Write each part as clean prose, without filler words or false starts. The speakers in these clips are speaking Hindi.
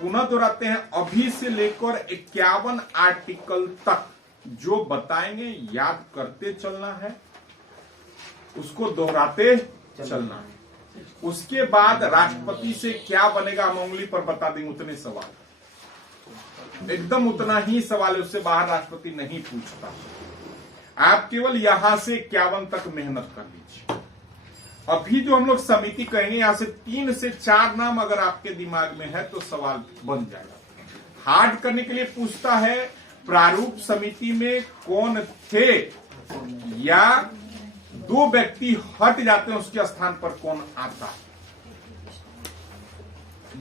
पुनः दोहराते हैं, अभी से लेकर 51 आर्टिकल तक जो बताएंगे याद करते चलना है, उसको दोहराते चलना है। उसके बाद राष्ट्रपति से क्या बनेगा हम उंगली पर बता देंगे, उतने सवाल, एकदम उतना ही सवाल है, उससे बाहर राष्ट्रपति नहीं पूछता। आप केवल यहां से 51 तक मेहनत कर लीजिए। अभी जो हम लोग समिति कहेंगे, यहां से 3 से 4 नाम अगर आपके दिमाग में है तो सवाल बन जाएगा। हार्ड करने के लिए पूछता है प्रारूप समिति में कौन थे, या 2 व्यक्ति हट जाते हैं उसके स्थान पर कौन आता है।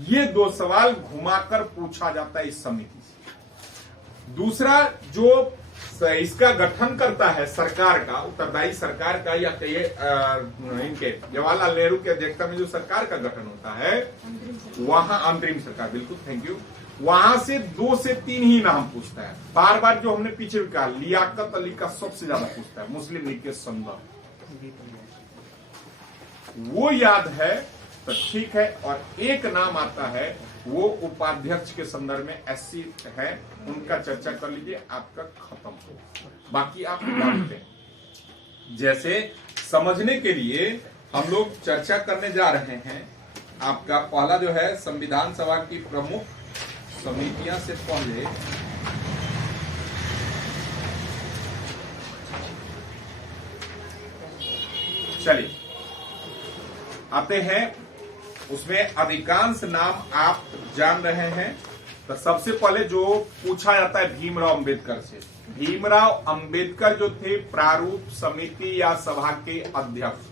ये 2 सवाल घुमाकर पूछा जाता है इस समिति से। दूसरा, जो इसका गठन करता है सरकार का, उत्तरदायी सरकार का, या कहिए इनके जवाहरलाल नेहरू के अध्यक्षता में जो सरकार का गठन होता है, वहां अंतरिम सरकार, बिल्कुल, थैंक यू, वहां से 2 से 3 ही नाम पूछता है। बार बार जो हमने पीछे भी कहा, लियाकत अली का सबसे ज्यादा पूछता है, मुस्लिम लीग के संदर्भ, वो याद है तो ठीक है। और एक नाम आता है, वो उपाध्यक्ष के संदर्भ में एससी है, उनका चर्चा कर लीजिए, आपका खत्म हो। बाकी आप जानते हैं। जैसे समझने के लिए हम लोग चर्चा करने जा रहे हैं, आपका पहला जो है संविधान सभा की प्रमुख समितियां से पहले चलिए आते हैं, उसमें अधिकांश नाम आप जान रहे हैं। तो सबसे पहले जो पूछा जाता है भीमराव अंबेडकर से। भीमराव अंबेडकर जो थे प्रारूप समिति या सभा के अध्यक्ष।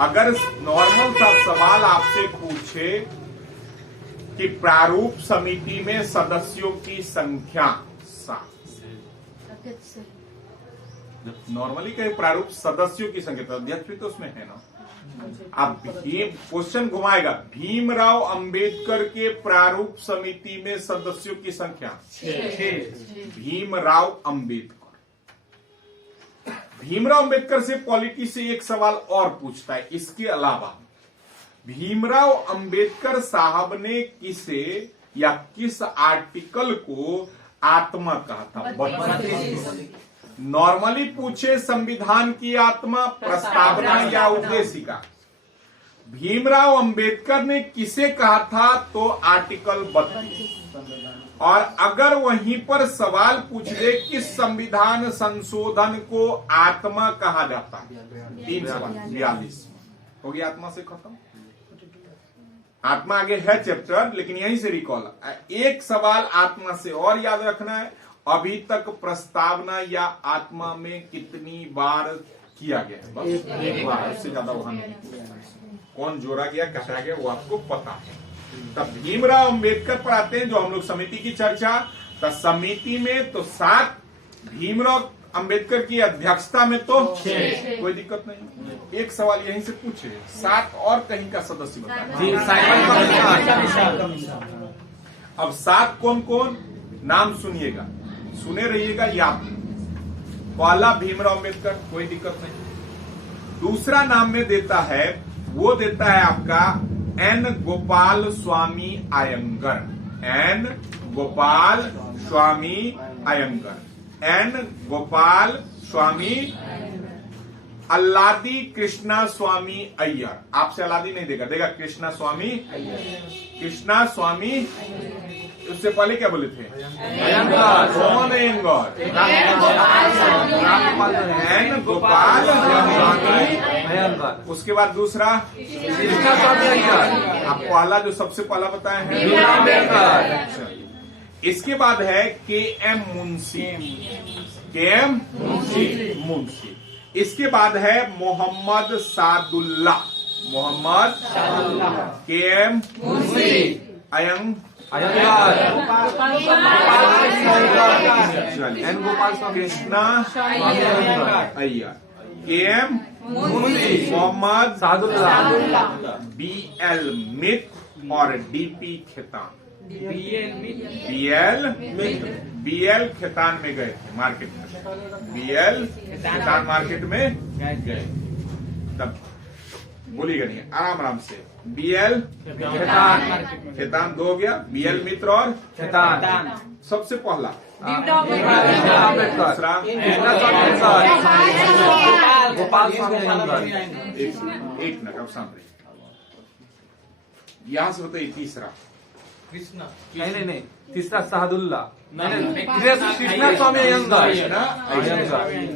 अगर नॉर्मल सा सवाल आपसे पूछे कि प्रारूप समिति में सदस्यों की संख्या 7, नॉर्मली कहे प्रारूप सदस्यों की संख्या, तो अध्यक्ष भी तो उसमें है ना। अब क्वेश्चन घुमाएगा, भीमराव अंबेडकर के प्रारूप समिति में सदस्यों की संख्या 6। भीमराव अंबेडकर, भीमराव अंबेडकर से पॉलिटी से एक सवाल और पूछता है। इसके अलावा भीमराव अंबेडकर साहब ने किसे या किस आर्टिकल को आत्मा कहा था? नॉर्मली पूछे संविधान की आत्मा, प्रस्तावना या उद्देशिका। भीमराव अंबेडकर ने किसे कहा था? तो आर्टिकल 32। और अगर वहीं पर सवाल पूछ दे कि संविधान संशोधन को आत्मा कहा जाता है, 3 सवाल, 42 हो गया, आत्मा से खत्म। आत्मा आगे है चैप्टर, लेकिन यहीं से रिकॉल, एक सवाल आत्मा से और याद रखना है, अभी तक प्रस्तावना या आत्मा में कितनी बार किया गया है? बस एक बार, उससे ज्यादा वहां नहीं। कौन जोड़ा गया, काटा गया, वो आपको पता है। तब भीमराव अंबेडकर पर आते हैं, जो हम लोग समिति की चर्चा। तो समिति में तो 7, भीमराव अंबेडकर की अध्यक्षता में तो 6, कोई दिक्कत नहीं। एक सवाल यहीं से पूछे, 7 और कहीं का सदस्य बताए। अब 7 कौन कौन, नाम सुनिएगा, सुने रहिएगा, याद। पहला भीमराव अंबेडकर, कोई दिक्कत नहीं। दूसरा नाम में देता है, वो देता है आपका N Gopal Swami Iyengar. N Gopal Swami Iyengar, N Gopal Swami. Alladi Krishna स्वामी अय्यर, आपसे अल्लादी नहीं देगा, देगा कृष्णा स्वामी। कृष्णा स्वामी, उससे पहले क्या बोले थे? अयंगर। कौन अयंगर? एन गोपाल स्वामी अयंगर। उसके बाद दूसरा कृष्णा स्वामी अय्यर। आप पहला जो सबसे पहला बताए हैं, इसके बाद है के एम मुंशी। के एम मुंशी। इसके बाद है Mohammad Saadulla. Mohammad K M Ayyangar N Gopal Krishna Ayyar. K M Mohammad Saadulla. B L Mitter और डीपी खेतान। बीएल खेतान में गए थे मार्केट में। बीएल खेतान मार्केट में गए, तब बोलिएगा नहीं, आराम आराम से। बीएल खेतान 2 हो गया। बीएल मित्र और खेतान। सबसे पहला दूसरा गोपाल स्वामी अयंगार। एक मिनट अब सामने, यहां से बताइए तीसरा। नहीं, तीसरा साहदुल्ला। कृष्णा स्वामी अयंगार।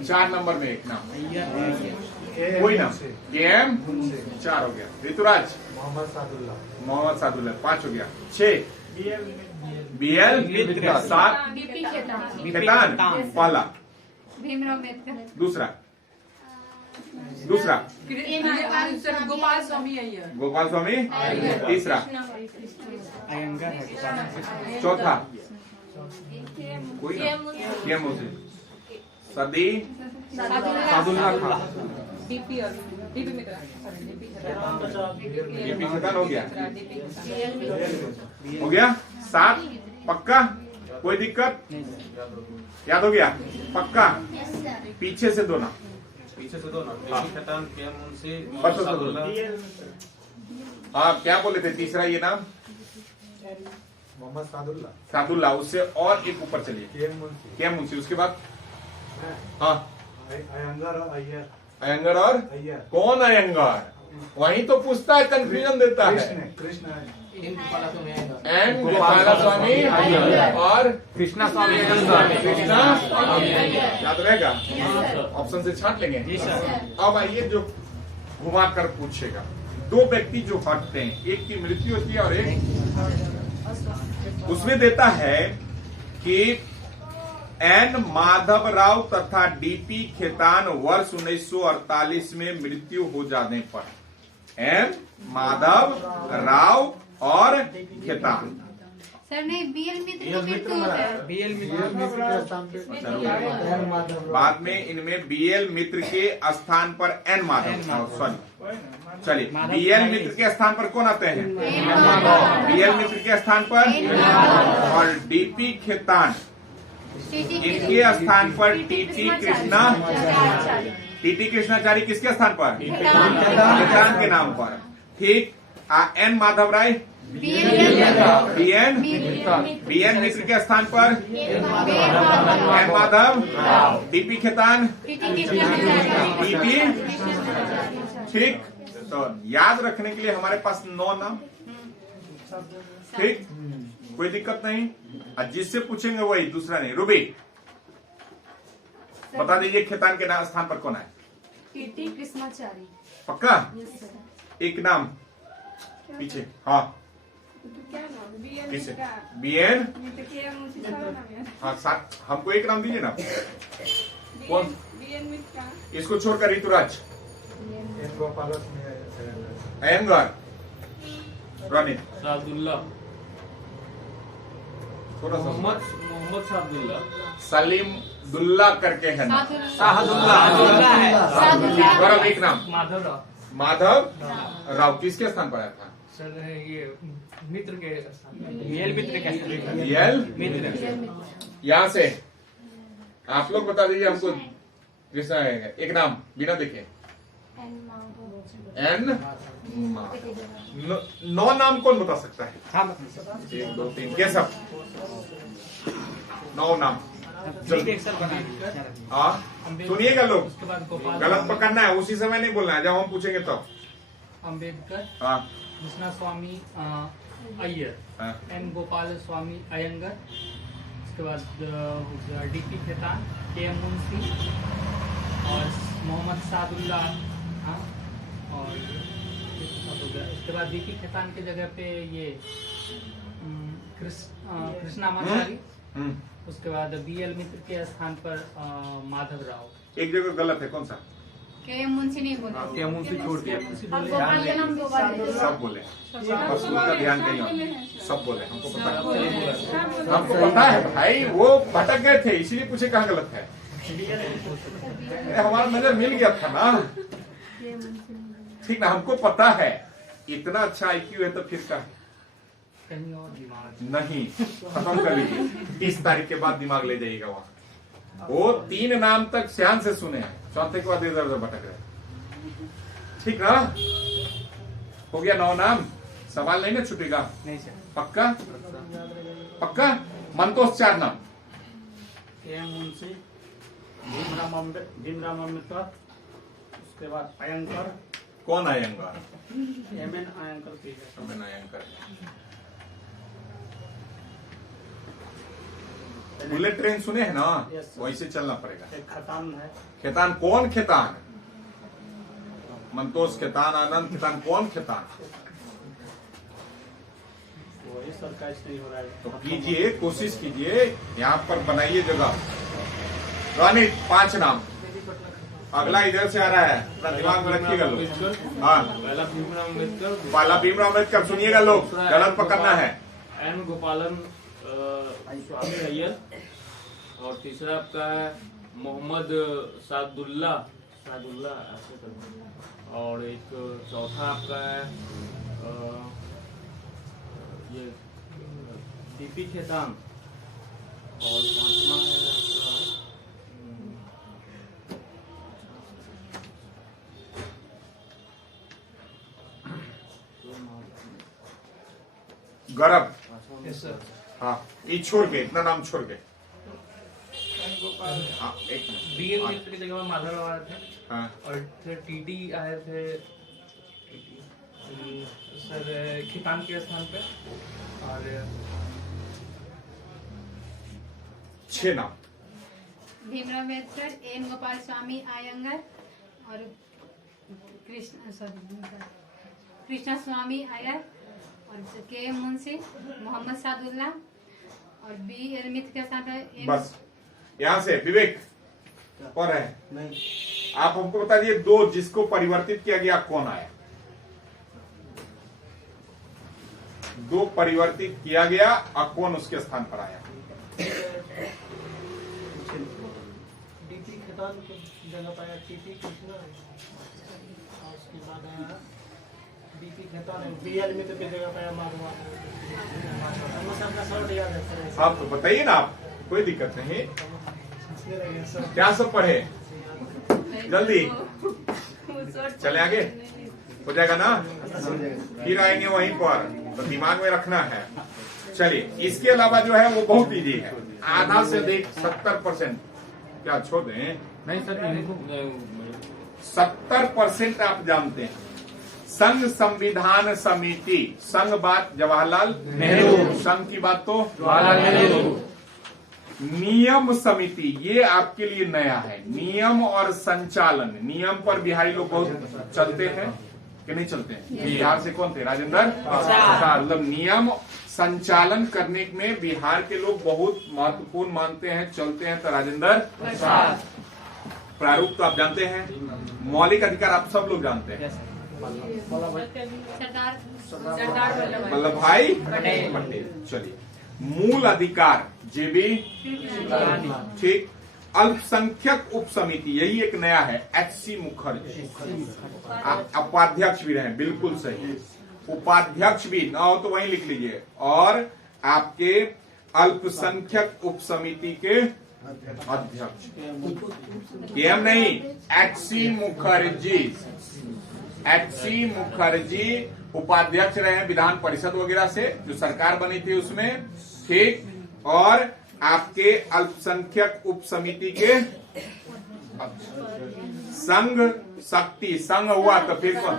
4 नंबर में एक नाम, कोई नाम केएम 4 हो गया। ऋतुराज मोहम्मद सादुल्ला 5 हो गया। 6 बीएल 7 खेतान पहला। दूसरा गोपाल स्वामी अय्यर। गोपाल स्वामी। तीसरा चौथा कोई केएम सदी सादुल्ला खां। डीपी मित्रा। डीपी खेतान हो गया। हो गया 7 पक्का, कोई दिक्कत? याद हो गया पक्का? पीछे से दो ना, हाँ क्या बोले थे तीसरा ये नाम? मोहम्मद सादुल्ला। उससे और एक ऊपर चलिए, क्या मुंशी। उसके बाद हाँ अयंगर और कौन अयंगार? वहीं तो पूछता है, कंफ्यूजन देता है। एन गोपाल स्वामी और कृष्णा स्वामी अयंगार। कृष्णा याद रहेगा, ऑप्शन से छांट लेंगे। अब आइए जो घुमा कर पूछेगा, 2 व्यक्ति जो हटते हैं, एक की मृत्यु होती है और एक उसमें देता है कि एन माधव राव तथा डीपी खेतान वर्ष 1948 में मृत्यु हो जाने पर, एन माधव राव और खेतान। सर नहीं, बीएल मित्र है। बाद में इनमें बीएल मित्र के स्थान पर एन माधव, सॉरी चलिए, बीएल मित्र के स्थान पर कौन आते हैं? बीएल मित्र के स्थान पर और डीपी खेतान, इनके स्थान पर टीटी कृष्णा। टीटी कृष्णाचारी किसके स्थान पर? खेतान के नाम पर। ठीक। एन माधव राय बीएन मित्र के स्थान पर N Madhav. D P Khaitan T T. ठीक। तो याद रखने के लिए हमारे पास 9 नाम। ठीक, कोई दिक्कत नहीं। और जिससे पूछेंगे वही, दूसरा नहीं। रूबी बता दीजिए खेतान के स्थान पर कौन है? टीटी कृष्णाचारी। पक्का? एक नाम पीछे। हाँ पीछे बीएन। हाँ साथ, हमको एक नाम दीजिए ना। कौन? इसको छोड़कर ऋतुराज अयंगार। रोनित सादुल्ला। थोड़ा सा मोहम्मद सादुल्ला। सलीम दुल्ला करके है ना? साहदुल्ला। गौरव एक नाम माधव माधव राव किसके स्थान पर आया था? सर ये मित्र के बीएल मित्र के। बीएल मित्र। यहाँ से आप लोग बता दीजिए हमको, किसका है एक नाम बिना देखे? एन 9 नाम कौन बता सकता है? 1 2 3 के सब 9 नाम। हाँ सुनिएगा लोग, गलत पकड़ना है, उसी समय नहीं बोलना है जब हम पूछेंगे तब। अम्बेडकर। हाँ कृष्णा स्वामी अय्यर। हाँ। एन गोपाल स्वामी अयंगर। उसके बाद डीपी खेतान, केएम मुंशी और मोहम्मद सादुल्ला। हाँ, और हो गया। इसके बाद डीपी खेतान की जगह पे ये कृष्णामाचारी। उसके बाद बीएल मित्र के स्थान पर माधव राव। एक जगह गलत है, कौन सा? के मुंशी नहीं बोला। के मुंशी छोड़ दिया। गोपाल के नाम 2 बार ले। सब बोले, बस उनका ध्यान नहीं हो। सब बोले, हमको पता है, हमको पता है भाई, वो भटक गए थे इसीलिए पूछे कहाँ गलत है। हमारा नजर मिल गया था ना। ठीक ना, हमको पता है। इतना अच्छा आईक्यू है तो फिर का कहीं और दिमाग नहीं, खत्म कर लीजिए। 30 तारीख के बाद दिमाग ले जाइएगा वहां। वो 3 नाम तक ध्यान से सुने हैं, चौथे के बाद इधर उधर भटक रहे। ठीक ना? हो गया 9 नाम। सवाल नहीं ना छूटेगा? नहीं सर। पक्का? पक्का? मंतोष 4 नाम। के मुंशी, भीमराव अम्बेडकर, उसके बाद अयंकर, कौन आयंगर? एमएन अयंकर की है। आयंगर। बुलेट ट्रेन सुने हैं ना? Yes, sir. वैसे चलना पड़ेगा। एक खतान है, खेतान कौन खेतान? मंतोष खेतान, आनंद खेतान, कौन खेतान? वही सरकार नहीं हो रहा है। तो कीजिए, कोशिश कीजिए, यहाँ पर बनाइए जगह। रानी 5 नाम। अगला इधर से आ रहा है, अपना दिमाग में रखिएगा लोग। हाँ, पहला भीमराव अम्बेडकर, पाला भीमराव अम्बेडकर, सुनिएगा लोग, गलत पकड़ना है। एन गोपालन स्वामी अय्यर, और तीसरा आपका है मोहम्मद सादुल्ला ऐसे करके, और एक चौथा आपका है ये डीपी खेतान, और पांचवा है आपका गौरव। Yes sir. हाँ, ये छोड़ के, इतना नाम छोड़ के। हाँ, एक मिनट। बीएल मित्र की जगह माधव आए थे, हाँ, और फिर टीडी आए थे सर खितान के स्थान पे, और 6 नाम। भीमराव अम्बेडकर, एन गोपाल स्वामी अयंगर और कृष्णा स्वामी अय्यर और के मुंशी, मोहम्मद सादुल्ला और बीएल मित्र के साथ है बस यहाँ से विवेक कौन है? नहीं, आप हमको बता दिए 2 जिसको परिवर्तित किया गया कौन आया? 2 परिवर्तित किया गया और कौन उसके स्थान पर आया? डीपी खेतान की जगह पाया टीपी कृष्णा, और उसके बाद आया डीपी खेतान, बीएल मित्र की जगह पाया माधवा। सबका शॉर्ट याद है सर। आप तो बताइए ना, आप कोई दिक्कत नहीं। क्या सब पढ़े? जल्दी चले आगे, हो जाएगा ना? फिर आएंगे वहीं पर, तो दिमाग में रखना है। चलिए, इसके अलावा जो है वो बहुत इजी है। आधा से देख 70%, क्या छोड़ दें? नहीं सर, इनको 70% आप जानते हैं। संघ संविधान समिति, संघ बात जवाहरलाल नेहरू, संघ की बात तो जवाहरलाल नेहरू। नियम समिति, ये आपके लिए नया है। नियम और संचालन, नियम पर बिहारी लोग बहुत चलते हैं कि नहीं चलते हैं? बिहार से कौन थे? राजेंद्र प्रसाद। मतलब नियम संचालन करने में बिहार के लोग बहुत महत्वपूर्ण मानते हैं, चलते हैं, तो राजेंद्र प्रसाद। प्रारूप तो आप जानते हैं, मौलिक अधिकार आप सब लोग जानते हैं। सरदार वल्लभ भाई पटेल। चलिए, मूल अधिकार जेबी, ठीक। अल्पसंख्यक उप समिति, यही एक नया है, एचसी मुखर्जी। उपाध्यक्ष भी रहे, बिल्कुल सही। उपाध्यक्ष भी ना हो तो वहीं लिख लीजिए। और आपके अल्पसंख्यक उप समिति के अध्यक्ष, पीएम नहीं, एचसी मुखर्जी। एचसी मुखर्जी उपाध्यक्ष रहे हैं विधान परिषद वगैरह से, जो सरकार बनी थी उसमें, ठीक। और आपके अल्पसंख्यक उप समिति के संघ शक्ति, संघ हुआ तो फिर कौन?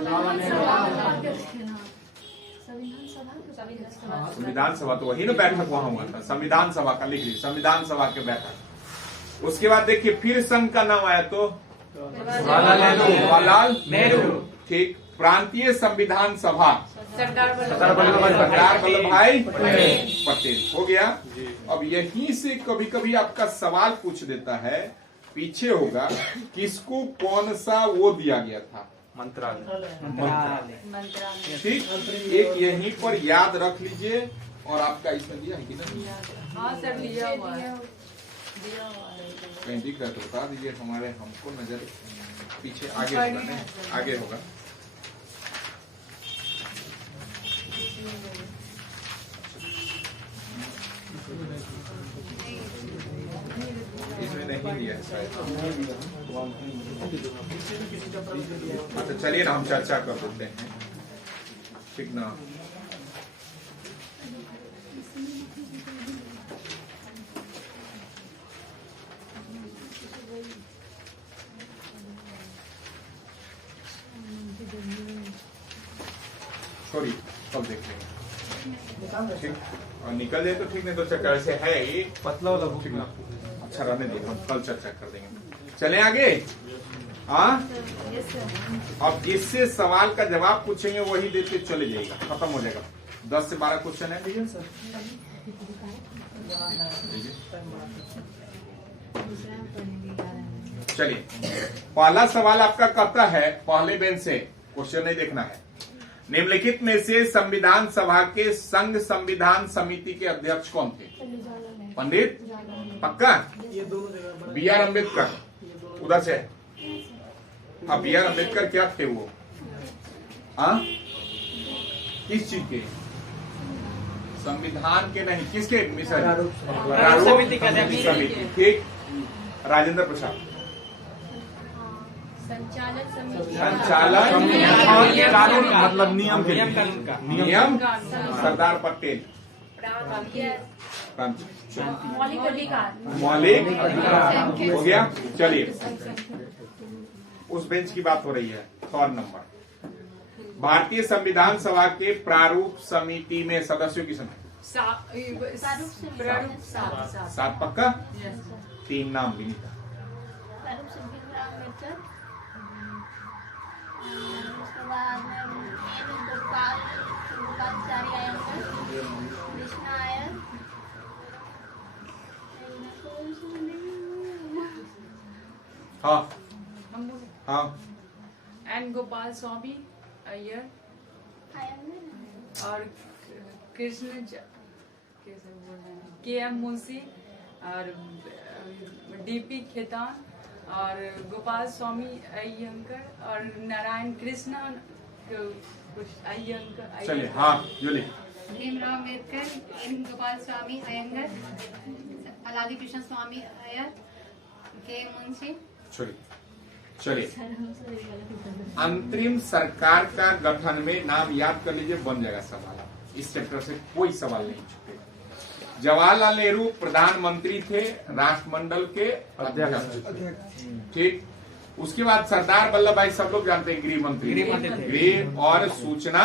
संविधान सभा, तो वही ना बैठक वहां हुआ था, संविधान सभा का लिख लीजिए, संविधान सभा के बैठक। उसके बाद देखिए फिर संघ का नाम आया तो जवाहरलाल नेहरू, ठीक। प्रांतीय संविधान सभा, सरदार वल्लभ भाई पटेल। हो गया। अब यहीं से कभी कभी आपका सवाल पूछ देता है, पीछे होगा किसको कौन सा वो दिया गया था? मंत्रालय। ठीक, एक यहीं पर याद रख लीजिए। और आपका इसमें दिया है कि नहीं? हाँ सर, लिया हुआ है। कहीं दिख रहा है तो बता दीजिए, हमारे हमको नजर पीछे आगे होगा, नहीं आगे होगा। इसमें नहीं दिया है शायद। अच्छा चलिए ना, हम चर्चा कर देते हैं। ठीक ना। सॉरी, कल देख लेंगे ठीक, और निकल जाए तो ठीक, नहीं तो चक्कर से है ये पतला वाला ठीक ना। अच्छा रहने दे, हम कल चर्चा कर देंगे। चले आगे। हाँ, अब इससे सवाल का जवाब पूछेंगे, वही देते चले जाएगा, खत्म हो जाएगा। 10 से 12 क्वेश्चन है। ठीक है सर, चलिए पहला सवाल आपका कहता है, पहले बेंच से क्वेश्चन नहीं देखना है। निम्नलिखित में से संविधान सभा के संघ संविधान समिति के अध्यक्ष कौन थे? पंडित पक्का? ये दोनों जगह बी आर अम्बेडकर उधर से। अब बी आर अम्बेडकर क्या थे वो? हाँ, किस चीज के? संविधान के नहीं, किसके? मिसर प्रारूप समिति का अध्यक्ष। समिति। ठीक, राजेंद्र प्रसाद संचालक समिति संचालक कानून मतलब नियम के नियम कानून का नियम सरदार पटेल। मौलिक अधिकार मौलिक हो गया। चलिए उस बेंच की बात हो रही है। 3rd नंबर, भारतीय संविधान सभा के प्रारूप समिति में सदस्यों की संख्या 7 पक्का? 3 नाम विनीता। उसके बाद गोपालचारी आयंगर, कृष्णा आयर, हाँ हाँ, एन गोपाल स्वामी अय्यर आयंगर, और कृष्ण के एम मुंशी और डीपी खेतान और गोपाल स्वामी अय्यंकर और नारायण कृष्ण अय्यंकर। चलिए हाँ जूली। भीमराव अम्बेडकर, एन गोपाल स्वामी अयंगर, अलादी कृष्ण स्वामी अय्यर, के मुंशी। चलिए अंतरिम सरकार का गठन में नाम याद कर लीजिए, बन जाएगा सवाल। इस चैप्टर से कोई सवाल नहीं छूटे। जवाहरलाल नेहरू प्रधानमंत्री थे, राष्ट्रमंडल के अध्यक्ष। ठीक, उसके बाद सरदार वल्लभ भाई, सब लोग जानते हैं, गृह मंत्री थे। गृह और सूचना।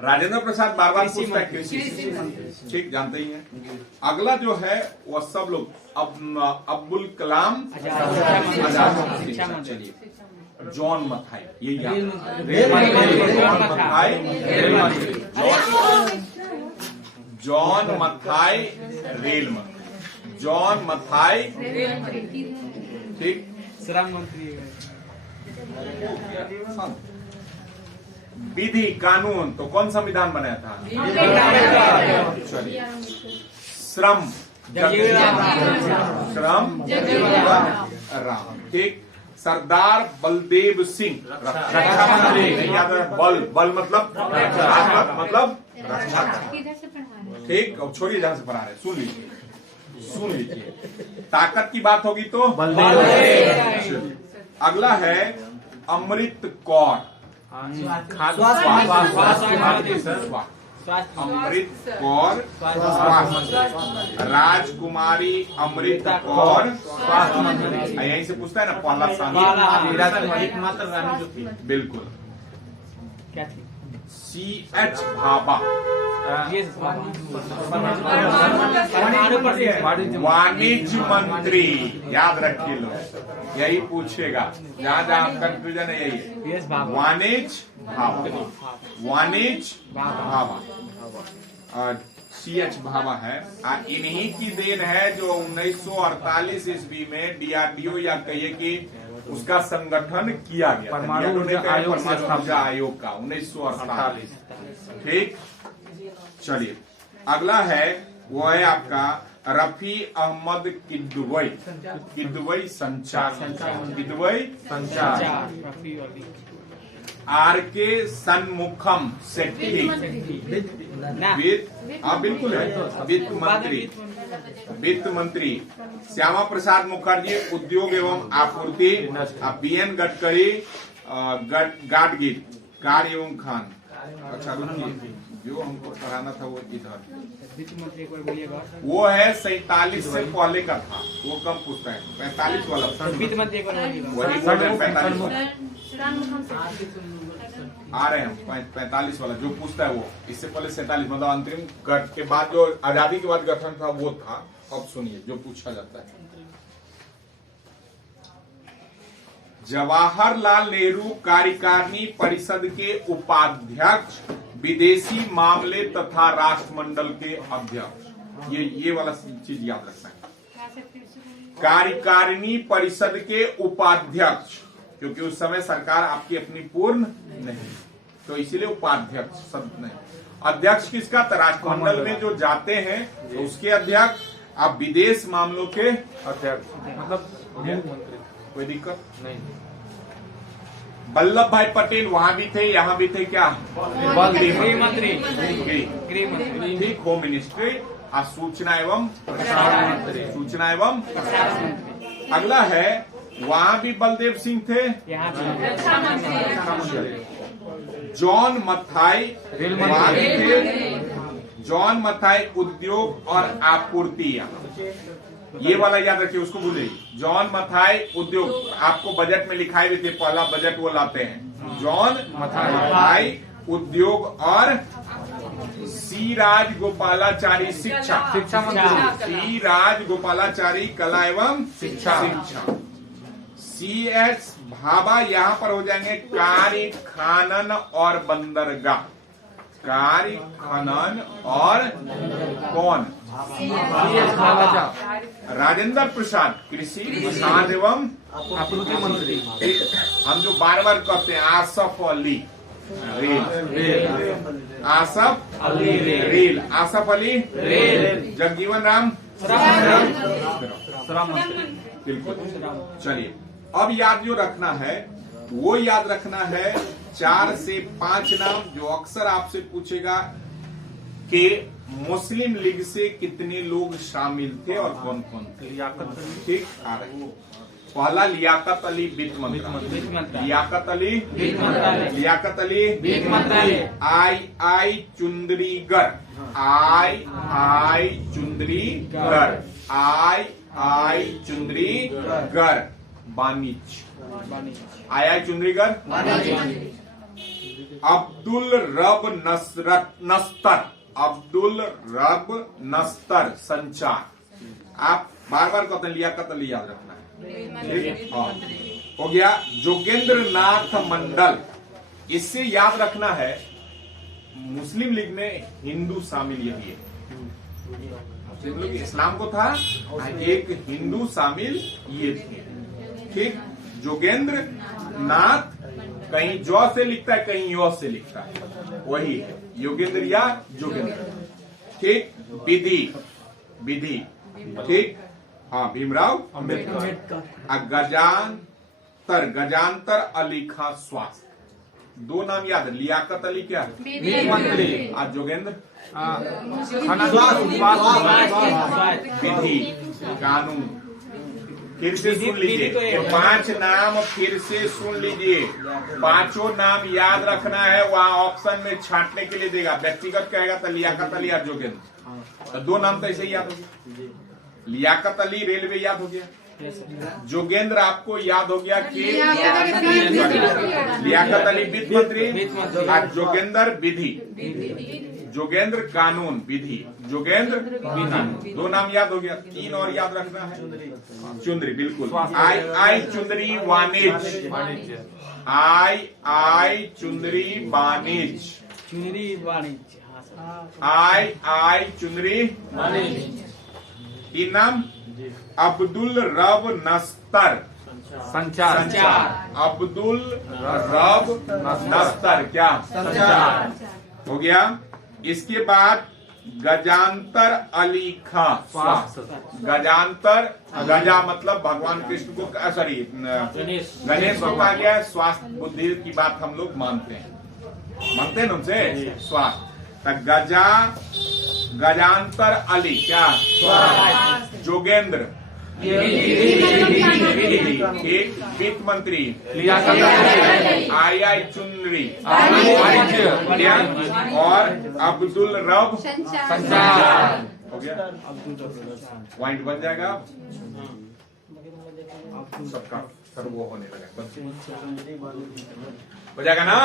राजेंद्र प्रसाद बार बार पूछता है कृषि, ठीक जानते ही हैं। अगला जो है वो सब लोग अब्दुल कलाम आजाद। चलिए जॉन मथाई, ये जॉन मथाई रेल मंत्री, जॉन मथाई रेल मंत्री, जॉन मथाई। ठीक, श्रम मंत्री। विधि कानून तो कौन संविधान बनाया था? चलिए श्रम श्रम राम। ठीक, सरदार बलदेव सिंह रक्षा मंत्री। नहीं याद है? बल मतलब किधर से पढ़ा रहे? ठीक, अब छोड़िए जहां से पढ़ा रहे, सुन लीजिए। ताकत की बात होगी तो बलदेव। अगला है अमृत कौर, अमृत कौर स्वास्थ्य। राजकुमारी अमृत कौर स्वास्थ्य मंत्री। यहीं से पूछता है ना, पहला स्थान बिल्कुल। क्या थी? CH भाभा वाणिज्य मंत्री। याद रखिए लोग, यही पूछेगा जहाँ जहाँ कंफ्यूजन है, यही वाणिज्य भाभा, वाणिज्य भाभा। CH भाभा है। इन्हीं की देन है जो 1948 ईस्वी में DRDO या कहिए कि उसका संगठन किया गया, परमाणु ऊर्जा आयोग का 1948। ठीक, चलिए अगला है वो है आपका रफी अहमद किदवई। किदवई संचार, किदवई संचार। RK सन्मुखम सेट्टी, हाँ बिल्कुल है, वित्त मंत्री। वित्त मंत्री। श्यामा प्रसाद मुखर्जी उद्योग एवं आपूर्ति। BN गडकरी गाडगिल कार एवं खान। अच्छा रुकिए, जो हमको पढ़ाना था वो इधर, वित्त मंत्री एक बार बोलिएगा। वो है 47 से पहले का था, वो कम पूछता है, 45 वाला वित्त मंत्री एक बार बोलिएगा। वही 45 वाला सर आ रहे हैं, 45 वाला जो पूछता है वो। इससे पहले 47 मतलब अंतरिम गठ के बाद जो आजादी के बाद गठन था वो था। अब सुनिए जो पूछा जाता है। जवाहरलाल नेहरू कार्यकारिणी परिषद के उपाध्यक्ष, विदेशी मामले तथा राष्ट्रमंडल के अध्यक्ष। ये वाला चीज याद रखना है। कार्यकारिणी परिषद के उपाध्यक्ष, क्योंकि उस समय सरकार आपकी अपनी पूर्ण नहीं, तो इसीलिए उपाध्यक्ष शब्द नहीं। अध्यक्ष किसका? तो राष्ट्रमंडल में जो जाते हैं तो उसके अध्यक्ष। आप विदेश मामलों के अध्यक्ष मतलब कोई दिक्कत नहीं। वल्लभ भाई पटेल वहां भी थे, यहाँ भी थे, क्या? गृह मंत्री। गृह मंत्री। ठीक, होम मिनिस्ट्री। और सूचना एवं सूचना एवं अगला है, वहां भी बलदेव सिंह थे। यहाँ जॉन मथाई वहां भी थे। जॉन मथाई उद्योग और आपूर्ति, ये वाला याद रखिए, उसको भूलिए। जॉन मथाई उद्योग, आपको बजट में लिखाए भी थे, पहला बजट वो लाते हैं। जॉन मथाई उद्योग और सी राजगोपालाचारी शिक्षा मंत्री। सी राजगोपालाचारी कला एवं शिक्षा। CS भाभा यहाँ पर हो जाएंगे कार्य खनन और बंदरगाह। कार्य खनन और कौन? राजेंद्र प्रसाद कृषि किसान एवं आपूर्ति मंत्री। हम जो बार बार कहते हैं, Asaf Ali rail. Asaf Ali rail. Asaf Ali rail. Jagjivan Ram श्रम मंत्री। बिल्कुल। चलिए, अब याद जो रखना है वो याद रखना है 4 से 5 नाम जो अक्सर आपसे पूछेगा कि मुस्लिम लीग से कितने लोग शामिल थे और कौन कौन थे। ठीक आ रहे। पहला लियाकत अली वित्त मंत्री। लियाकत अली लियाकत अली आई चुंदरीगर। आई चुंदरीगर। आई चुंदरीगर आई चुंदरीगर। अब्दुल रब नस्तर। अब्दुल रब नस्तर संचार। आप बार बार कहते हैं, लियाकत अली याद रखना है। हाँ, हो गया। जोगेंद्र नाथ मंडल, इससे याद रखना है मुस्लिम लीग में हिंदू शामिल यही है। मुस्लिम लीग इस्लाम को था, एक हिंदू शामिल ये थे। ठीक, जोगेंद्र नाथ कहीं जौ से लिखता है, कहीं यो से लिखता है, वही है योगेंद्र या जोगेंद्र। ठीक, विधि। ठीक, हाँ, भीमराव अम्बेडकर। गजांतर अली खां स्वास्थ्य। 2 नाम याद है। लियाकत अली क्या? मंत्री। आज जोगेंद्र विधि कानून। फिर से सुन लीजिए, 5 नाम फिर से सुन लीजिए। 5 नाम याद रखना है, वहाँ ऑप्शन में छांटने के लिए देगा। व्यक्तिगत कहेगा तो लियाकत अली और जोगेंद्र, तो 2 नाम तो ऐसे ही याद हो गया। लियाकत अली रेलवे याद हो गया। जोगेंद्र आपको याद हो गया कि लियाकत अली वित्त मंत्री और जोगेंद्र विधि। जोगेंद्र कानून, विधि। जोगेंद्र विधि। 2 नाम याद हो गया। 3 और याद रखना है। चुंदरी, बिल्कुल। आई चुंदरी वाणिज्य। आई चुंदरी वाणिज्य। आई चुंदरी वाणिज्य। 3 नाम। अब्दुल रब नस्तर संचार। अब्दुल रब नस्तर क्या? संचार हो गया। इसके बाद गजांतर अली खां स्वास्थ्य। गजांतर, गजा मतलब भगवान कृष्ण को, सॉरी गणेश को कहा गया है। स्वास्थ्य बुद्धि की बात हम लोग मानते हैं ना उनसे, स्वास्थ्य। गजांतर अली क्या? जोगेंद्र एक वित्त मंत्री, लियाकत आई चुनरी वाणिज्य और अब्दुल रब संचार। हो गया, पॉइंट बन जाएगा। सबका सर्व होने लगा, बन जाएगा ना।